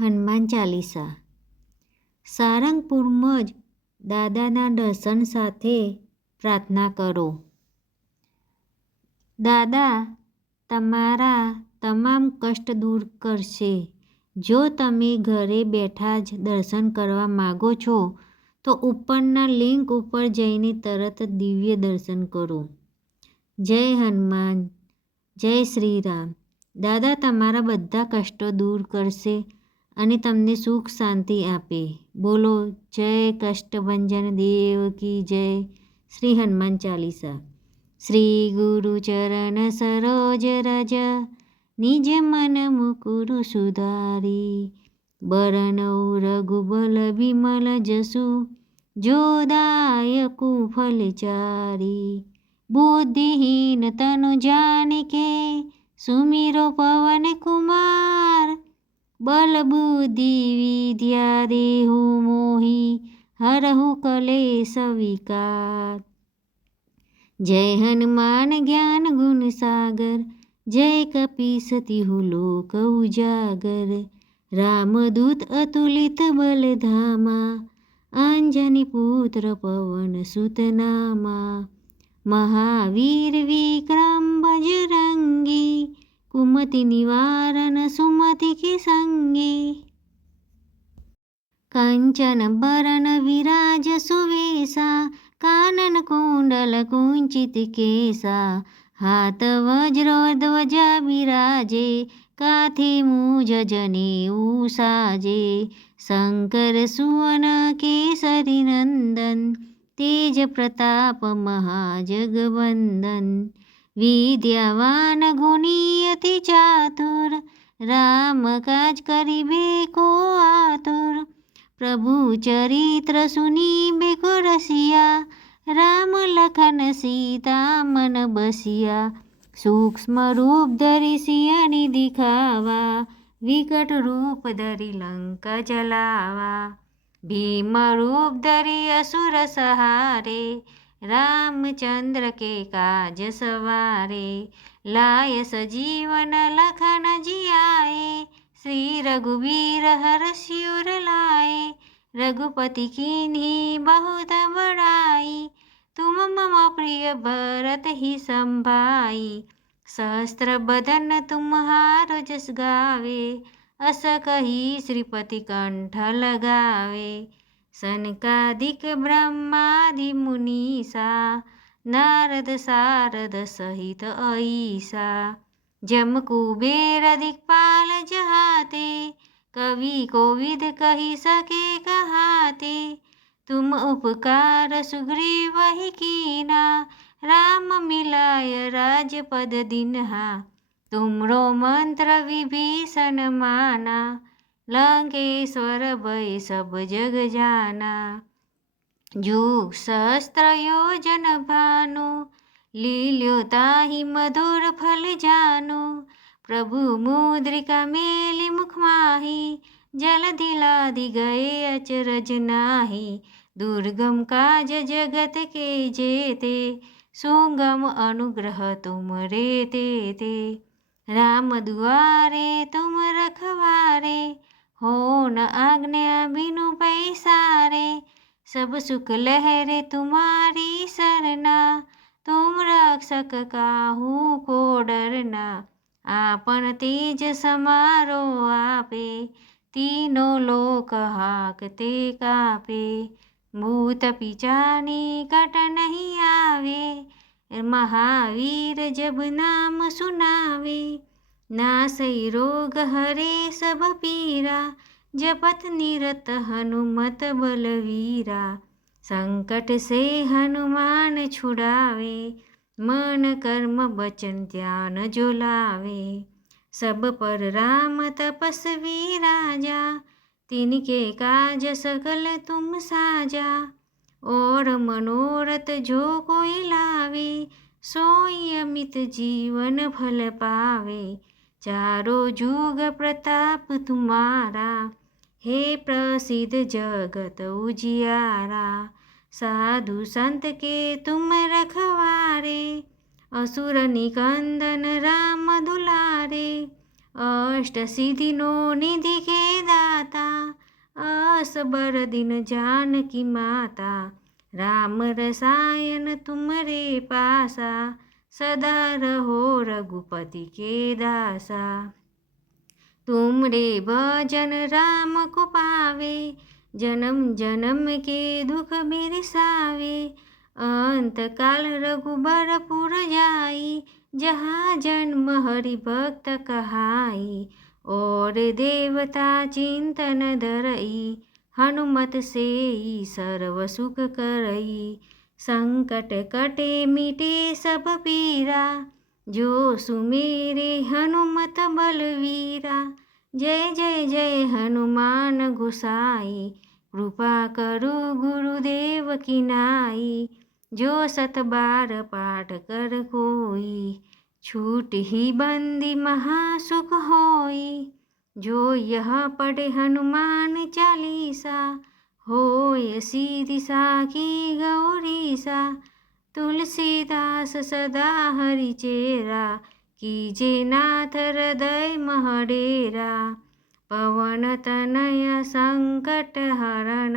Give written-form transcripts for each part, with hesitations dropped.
હનુમાન ચાલીસા. સારંગપુરમાં જ દાદાના દર્શન સાથે પ્રાર્થના કરો. દાદા તમારા તમામ કષ્ટ દૂર કરશે. જો તમે ઘરે બેઠા જ દર્શન કરવા માગો છો તો ઉપરના લિંક ઉપર જઈને તરત દિવ્ય દર્શન કરો. જય હનુમાન, જય શ્રી રામ. દાદા તમારા બધા કષ્ટો દૂર કરશે અને તમને સુખ શાંતિ આપે. બોલો જય કષ્ટભંજન દેવ કી જય. શ્રી હનુમાન ચાલીસા. શ્રી ગુરુ ચરણ સરોજ રજ, નિજ મન મુકુરુ સુધારી. બરનઉ રઘુબલ વિમલ જસુ, જો દાયકુ ફલચારી. બુદ્ધિહીન તनु જાનિકે, સુમિરો પવન કુમાર. બલ બુદ્ધિ વિદ્યા દેહુ મોહી, હરહુ કલેશ વિકાર. જય હનુમાન જ્ઞાન ગુણ સાગર, જય કપીસતિહુ લોક ઉજાગર. રામદૂત અતુલિત બલ ધામા, અંજની પુત્ર પવન સુત નામા. મહાવીર વિક્રમ બજરંગી, કુમતિ નિવારણ સુમતિ કે સંગી. કંચન બરન વિરાજ સુવેશા, કાનન કુંડલ કુંચિત કેસા. હાથ વજ્ર ધ્વજા બિરાજે, કાથે મૂજ જનેઉ સાજે. શંકર સુવન કેસરી નંદન, તેજ પ્રતાપ મહાજગવંદન. વિદ્યાવાન ગુણી અતિ ચાતુર, રામ કાજ કરીબે કો આતુર. પ્રભુ ચરિત્ર સુનીબે કો રસિયા, રામ લખન સીતા મન બસિયા. સૂક્ષ્મ રૂપ ધરી સિંહની દિખાવા, વિકટ રૂપ ધરી લંકા જલાવા. ભીમ રૂપ ધરી અસુર સંહારે, રામચંદ્ર કે કાજ સવારે. લાય સજીવન લખન जियाए, श्री रघुवीर हर्षि उर लाए. रघुपति कीन्ही बहुत बड़ाई, तुम मम प्रिय भरत ही संभाई. सहस्त्र बदन तुम्हारो जस गावे, अस कही श्रीपति कंठ लगावे. सनकादिक ब्रह्मादि मुनीसा, नारद सारद सहित ऐसा. जम कुबेर दिक्पाल जहाते, कवि कोविद कही सके कहाते. तुम उपकार सुग्रीव ही कीना, राम मिलाय राजपद दीन्हा. तुमरो मंत्र विभीषण माना, लंकेश्वर भय सब जग जाना. जुग सहस्त्र योजन भानु, लील्यो ताहि मधुर फल जानु. प्रभु मुद्रिका मेलि मुख माहि, जलधि लाधि गए अचरज नाहि. दुर्गम काज जगत के जेते, सुगम अनुग्रह तुम रे तेते. राम दुआरे तुम रखवारे, हो न आज्ञा बिनु पैसारे. सब सुख लहरे तुम्हारी सरना, तुम रक्षक काहू को डरना. आपन तेज समारो आपे, तीनों लोक हाकते कापे. भूत पिचानी कट नहीं आवे, महावीर जब नाम सुनावे. नासई रोग हरे सब पीरा, जपत निरत हनुमत बलवीरा. संकट से हनुमान छुड़ावे, मन कर्म बचन ध्यान जो लावे. सब पर राम तपस्वी राजा, तिनके काज सकल तुम साजा. और मनोरथ जो कोई लावे, सोई अमित जीवन फल पावे. चारों जुग प्रताप तुम्हारा, हे प्रसिद्ध जगत उजियारा. साधु संत के तुम रखवारे, असुर निकंदन राम दुलारे. अष्ट सिद्धिनो निधि के दाता, असबर दिन जानकी माता। राम रसायन तुमरे पासा, सदा रहो रघुपति के दासा। तुमरे भजन राम को पावे, जन्म जन्म के दुख बिरसावे। अंत काल रघुबरपुर जाई, जहाँ जन्म हरि भक्त कहाई। और देवता चिंतन धरई, हनुमत सेई सर्व सुख करई। संकट कटे मिटे सब पीरा, जो सुमेरे हनुमत बलवीरा। जय जय जय हनुमान गोसाई, कृपा करो गुरुदेव की नाई। जो 7 बार पाठ कर कोई, छूट ही बंदी महासुख होई। जो यह पढ़े हनुमान चालीसा, होय सीधी साखी गौरीसा। तुलसीदास सदा हरिचेरा, कीजे नाथ हृदय महडेरा। पवन तनय संकट हरण,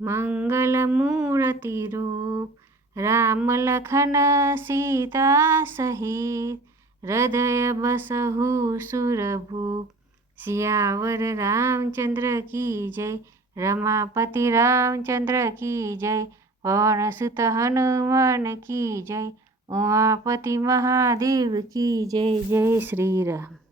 मंगल मूर्ति रूप। राम लखन सीता सहित, हृदय बसहु सुरभूप। सियावर रामचंद्र की जय, रमापति रामचंद्र की जय। पवन सुत हनुमान की जय, उमापति महादेव की जय। जय श्री राम।